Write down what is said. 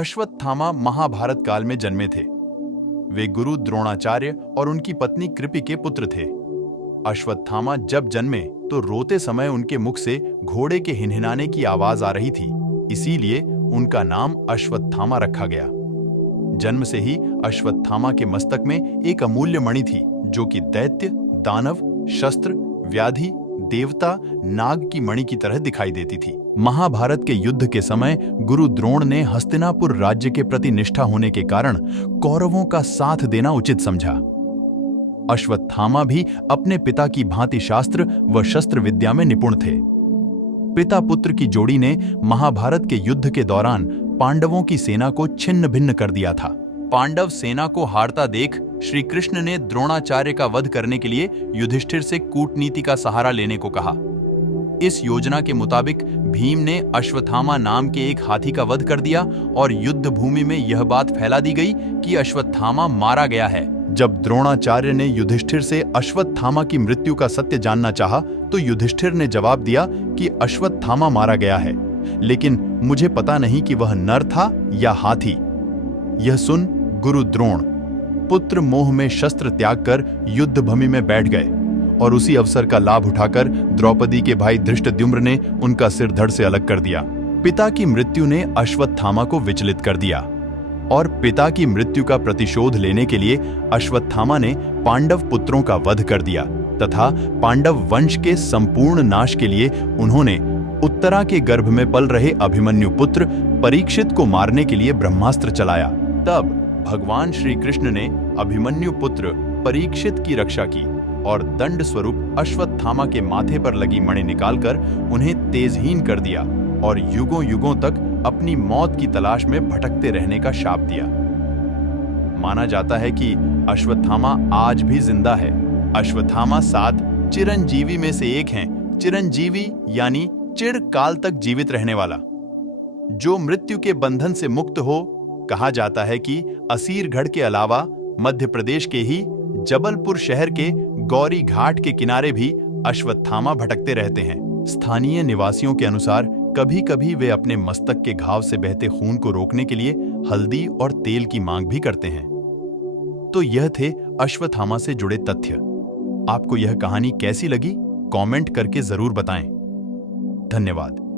अश्वत्थामा महाभारत काल में जन्मे थे। वे गुरु द्रोणाचार्य और उनकी पत्नी कृपि के पुत्र थे। अश्वत्थामा जब जन्मे तो रोते समय उनके मुख से घोड़े के हिनहिनाने की आवाज आ रही थी, इसीलिए उनका नाम अश्वत्थामा रखा गया। जन्म से ही अश्वत्थामा के मस्तक में एक अमूल्य मणि थी, जो कि दैत्य, दानव, शस्त्र, व्याधि, देवता, नाग की मणि की तरह दिखाई देती थी। महाभारत के युद्ध के समय गुरु द्रोण ने हस्तिनापुर राज्य के प्रति निष्ठा होने के कारण कौरवों का साथ देना उचित समझा। अश्वत्थामा भी अपने पिता की भांति शास्त्र व शस्त्र विद्या में निपुण थे। पिता पुत्र की जोड़ी ने महाभारत के युद्ध के दौरान पांडवों की सेना को छिन्न भिन्न कर दिया था। पांडव सेना को हारता देख श्री कृष्ण ने द्रोणाचार्य का वध करने के लिए युधिष्ठिर से कूटनीति का सहारा लेने को कहा। इस योजना के मुताबिक भीम ने अश्वत्थामा नाम के एक हाथी का वध कर दिया और युद्ध भूमि में यह बात फैला दी गई कि अश्वत्थामा मारा गया है। जब द्रोणाचार्य ने युधिष्ठिर से अश्वत्थामा की मृत्यु का सत्य जानना चाहा, तो युधिष्ठिर ने जवाब दिया कि अश्वत्थामा मारा गया है, लेकिन मुझे पता नहीं कि वह नर था या हाथी। यह सुन गुरु द्रोण पुत्र मोह में शस्त्र त्याग कर युद्ध भूमि में बैठ गए और उसी अवसर का लाभ उठाकर द्रौपदी के भाई धृष्टद्युम्न ने उनका सिर धड़ से अलग कर दिया। पिता की मृत्यु ने अश्वत्थामा को विचलित कर दिया और पिता की मृत्यु का प्रतिशोध लेने के लिए अश्वत्थामा ने पांडव पुत्रों का वध कर दिया तथा पांडव वंश के संपूर्ण नाश के लिए उन्होंने उत्तरा के गर्भ में पल रहे अभिमन्यु पुत्र परीक्षित को मारने के लिए ब्रह्मास्त्र चलाया। तब भगवान श्री कृष्ण ने अभिमन्यु पुत्र परीक्षित की रक्षा की और दंड स्वरूप अश्वत्थामा के माथे पर लगी मणि निकालकर उन्हें तेजहीन कर दिया और युगों युगों तक अपनी मौत की तलाश में भटकते रहने का शाप दिया। माना जाता है कि अश्वत्थामा आज भी जिंदा है। अश्वत्थामा 7 चिरंजीवी में से एक हैं। चिरंजीवी यानी चिरकाल तक जीवित रहने वाला, जो मृत्यु के बंधन से मुक्त हो। कहा जाता है कि असीरगढ़ के अलावा मध्य प्रदेश के ही जबलपुर शहर के गौरी घाट के किनारे भी अश्वत्थामा भटकते रहते हैं। स्थानीय निवासियों के अनुसार कभी कभी वे अपने मस्तक के घाव से बहते खून को रोकने के लिए हल्दी और तेल की मांग भी करते हैं। तो यह थे अश्वत्थामा से जुड़े तथ्य। आपको यह कहानी कैसी लगी? कमेंट करके जरूर बताएं। धन्यवाद।